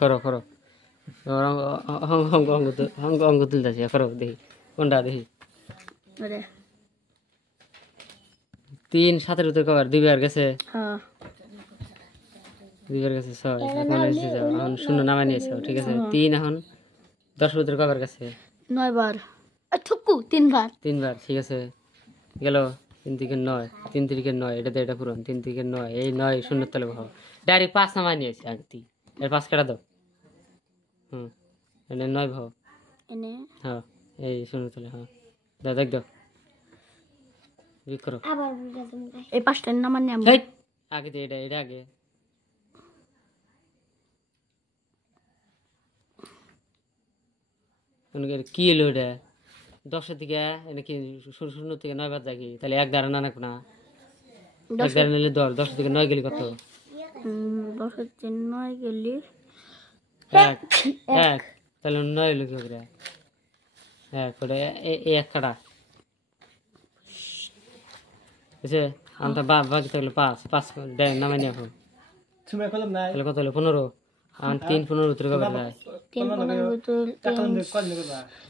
করো করো অঙ্গ তুলতেছি করো দেখি কোনটা দেখি 3 7 ভিতরে কবার 2 বার গেছে 2 বার গেছে 6 এখন এসে যাও এখন শূন্য নামাই নিয়েছো ঠিক আছে 3 এখন 10 ভিতরে কবার গেছে 9 বার থুকু 3 বার ঠিক আছে গেল 3 থেকে 9 3 থেকে 9 এটা পুরন 3 থেকে 9 এই 9 শূন্য তলে ভাও ডাইরেক্ট 5 নামাই নিয়েছে আগে এর 5 কাটা দাও এনে 9 ভাও এনে হ্যাঁ এই শূন্য তলে হ্যাঁ দাও দেখ দাও করো আবার এই 5টা নামান নিয়ে আমরা আগে দে এটা আগে কি এলো এটা 10 থেকে নাকি শূন্য থেকে 9 বাদ যায় তাহলে এক দ্বারা না নাকো না এক দ্বারা নিলে 10 থেকে 9 গেলি কত 10 থেকে 9 গেলি এক তাহলে 9 হলো কি করে এক ওটা এক কাটা বুঝছে আমরা বাকি থাকলো 5 দেয় নামাই নি এখন তুমি কলম নাই তাহলে কত হলো 15 আর 3 15 ভিতরে কবে যায় 3 15 ভিতরে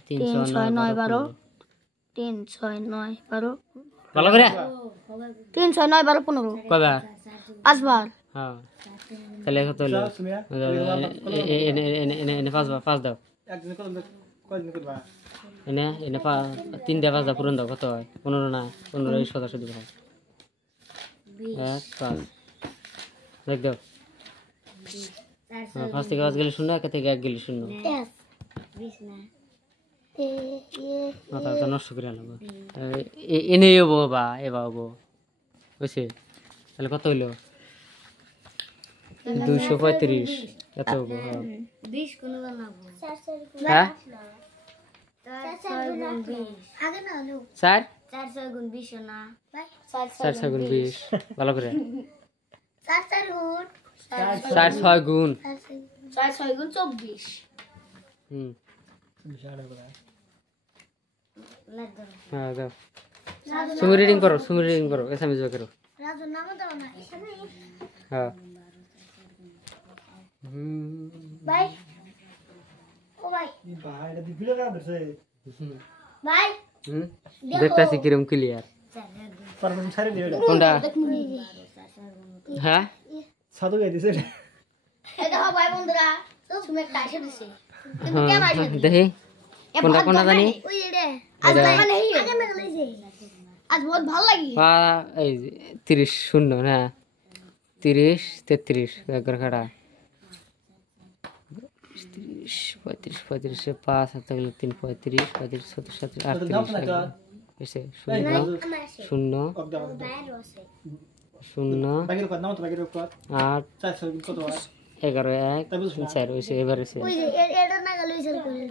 3 6 9 12 3 6 9 12 ভালো করে 3 6 9 12 15 কবে 5 বার হ্যাঁ তাহলে কত হলো এনে 5 দাও একজন কলম কলম করবা এনে 3 দিয়ে 5 দাও পূরণ দাও কত হয় 15 না 15 27 দিব 1 5 দেখ দাও 5 থেকে 5 গেলে শূন্য 1 থেকে 1 গেলে শূন্য মাথা তো নষ্ট করে আনব এনে বাবা বাবু বুঝছে তাহলে কত হইলো 235 এত হবো 20 কোন বানাবো হ্যাঁ 4 গুণ 20 আগে না হলো 4 4 গুণ 20 না 4 গুণ 20 ভালো করে 4 গুণ 4 6 গুণ 4 গুণ 24 হ্যাঁ দাও সুমি রিডিং করো এসএমএস করো রাজু নাম দাও না এসএমএস হ্যাঁ ভাই ও ভাই ভাই এটা ভিডিও কাজ করছে ভাই দেখতাছি কিরম ক্লিয়ার পারমিশন ছাড়ে দিও এটা কোনটা হ্যাঁ সাধু গাই দিছে এই দেখো ভাই বন্ধুরা তুমি একটা এসে দিছে দেখি কোনটা জানি ওই রে আজ মানে আগে না লাইছে আজ বহুত ভালো লাগি এই 30 শূন্য না 30 33 একবার কাটা 35 35 5 7 গেলে 3 35 35 37 38 এসে শূন্য শূন্য বাকির কত নাও তো বাকির কত 8 4 কত হয় 11 1 4 হইছে এবার হইছে ওই যে এটা না গেল ইসল করে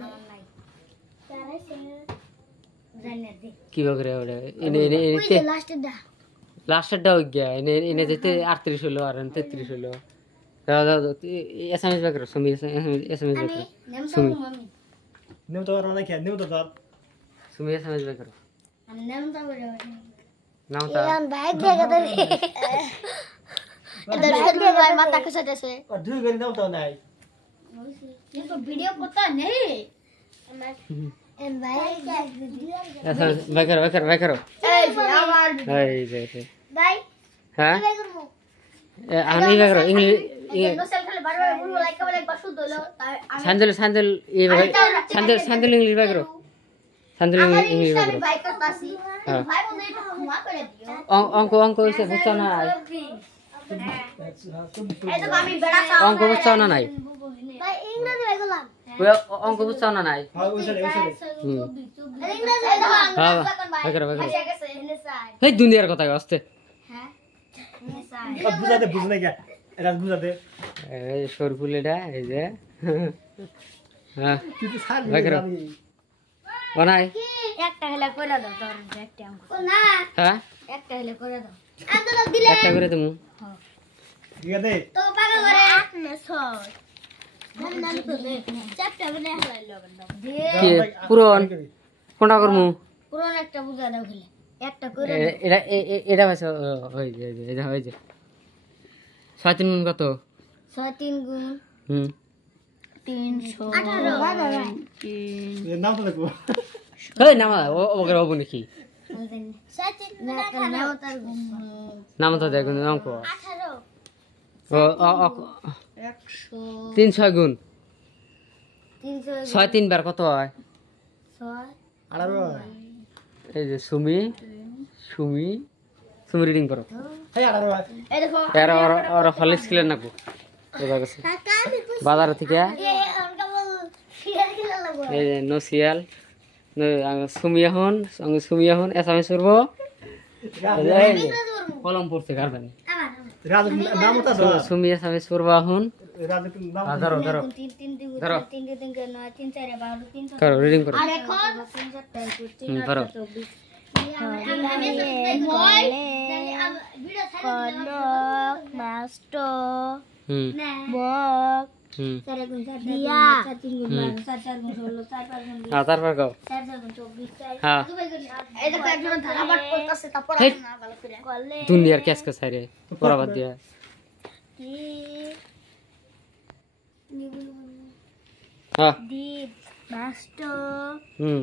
কি বকরে ওরে এনে লাস্টেরটা হই গিয়া এনে যেতে 38 হলো আর 33 হলো দাদা এসএমএস বাকরো সুমি এসএমএস বাকরো সুমি নেও তো আর না কি নেও তো দাও সুমি এসএমএস বাকরো আমি নাম তো বলে নাও তা ইয়ান ভাই দেখে দে এটা শুনবে ভাই মাথা কসে দেছে আর দুই গাড়ি নাও তো নাই इसको वीडियो पता नहीं एम भाई এসএমএস বাকরো এই যে भाई হ্যাঁ আমি বাকরো ইংলিশ नो सेल खाली बार-बार बोलो लाइक का एक बार शुद्ध হলো সান্দেল এই সান্দেল ইংলিশ বাকরো সান্দেল ইংলিশ বাকরো ভাই করতাছি ভাই বন্ধু এটা হুয়া করে দিও অঙ্ক হইছে বুঝছো না এই তো আমি বেড়া অঙ্ক বুঝছো না নাই ভাই ইংরেজি ভাই গোলাম ওই অঙ্ক বুঝছো না নাই হ্যাঁ ওইসলে ইংরেজি ভাই গোলাম হ্যাঁ বাকরো এই দুনিয়ার কথা আসতে হ্যাঁ বুঝাতে বুঝ না কি এটা বুঝাতে এই সরফুল এটা এই যে হ্যাঁ তুই তো ছাড় বাকরো বানাই একটা হেলা করে দাও তোর একটা অঙ্ক না হ্যাঁ একটা হেলা করে দাও আন্দোল দিলে একটা করে তুমি ঠিক আছে তো পাগল করে না সর নাম তো দে চ্যাপ্টার বনে হেলাইলো বন্ধ কি পুরন কোনটা করমু পুরন একটা বুঝা দাও খেলে একটা করে এটা ভাষা ওই যে এটা হই যে 6 3 গুণ কত? 6 3 গুণ হুম 300 নাম তো দেখো এই নামা ওকে হবো নাকি? নাম তো দেখুন অঙ্ক 3 6 গুণ 6 3 বার কত হয়? 18 এই যে সুমি রিডিং করো। এই 18 এই দেখো এর ওর হলিক্স ক্লিয়ার নাকো ওদের কাছে বাজার থেকে এই যে নসিয়াল সুমি এখন এসামিস করব। কলম পড়ছে কার জানি রাজ নাম তো আছে সুমি এসামিস করব এখন। রাজ নাম ধরো 3 3 ধরো 3 3 9 3 4 12 3 করো রিডিং করো। আর এখন করো কনক মাস্টো হুম বক হুম দিয়া তারপর কও। হ্যাঁ এই দেখো একজন ধারাবাট করতেছে তারপর হেই। না ভালো করে করলে দুনিয়ার ক্যাশ কে সাইরে পরাবাদ দিয়া কি হ্যাঁ দীপ মাস্টো হুম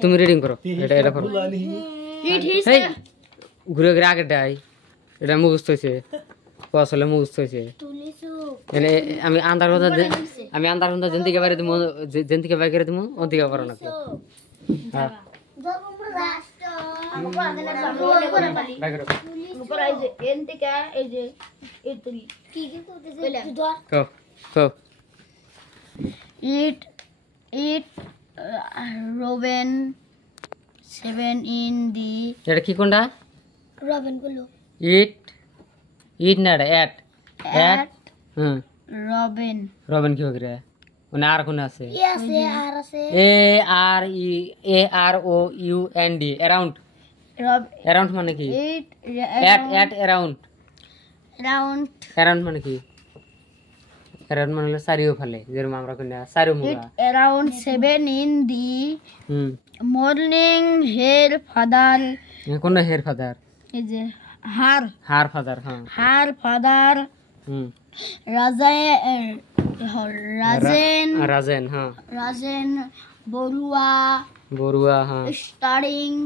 তুমি রিডিং করো এটা করো। হেই ঘুরে ঘুরে আগে ডাই এটা মুখস্থ হয়েছে আসলে মুখস্থ হয়েছে। তুলিসু এনে আমি আন্দার কথা যেন থেকে বাইরে দিমু যেন থেকে বাইরে দিমু ওন থেকে পারো না। হ্যাঁ রাষ্ট্র বাইরে উপর এই যে এন থেকে এই যে এই তুলি কি কি করতেছে কও কও Eat Robin 7 in the এটা কি কোনটা? Robin গুলো ইট না এট at হুম Robin রবিন কি করে মানে আর কোন আছে? yes আর আছে AROUND অ্যারাউন্ড Rob অ্যারাউন্ড মানে কি? eat এট অ্যারাউন্ড around মানে কি? অ্যারাউন্ড মানে হলো চারিও ফালে যেরকম আমরা কোনটা চারিও muga eat around 7 in the hmm morning her father কোন হের ফাদার এই যে হার ফাদার হ্যাঁ father হুম রাজেন হ্যাঁ Rajen বড়ুয়া হ্যাঁ studying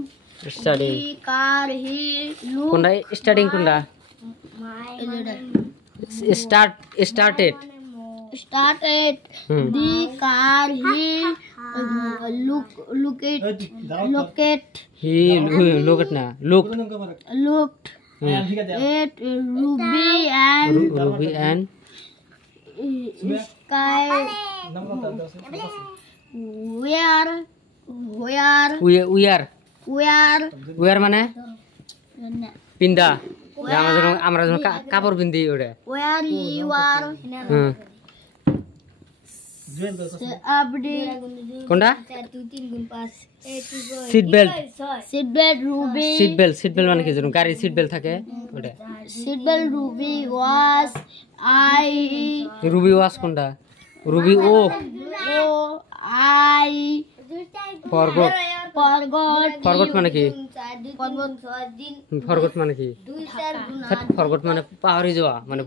study the car he look কোনটা স্টার্টিং কোনটা? স্টার্টেড started হুম the car he looked he look না লুক looked হুম ঠিক আছে at Ruby and Ruby and Sky নাম তো আছে where উয়ার মানে পিন্দা আমরা যখন কাপড় পিন্দি ওটা where you are হুম জুয়েল তো abdi কোনটা? সিট বেল্ট seat belt মানে কি যেরকম গাড়ির সিট বেল্ট থাকে ওটা Ruby was I রুবি ওয়াস কোনটা? রুবি ও I ফরগট মানে কি? ফরগট মানে কি? ফরগট মানে পাহরি যাওয়া মানে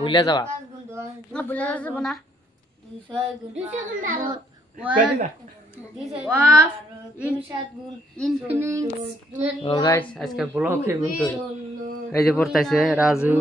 ভুলে যাওয়া ও গাইস আজকে ব্লগ এই যে পড়তাছে রাজু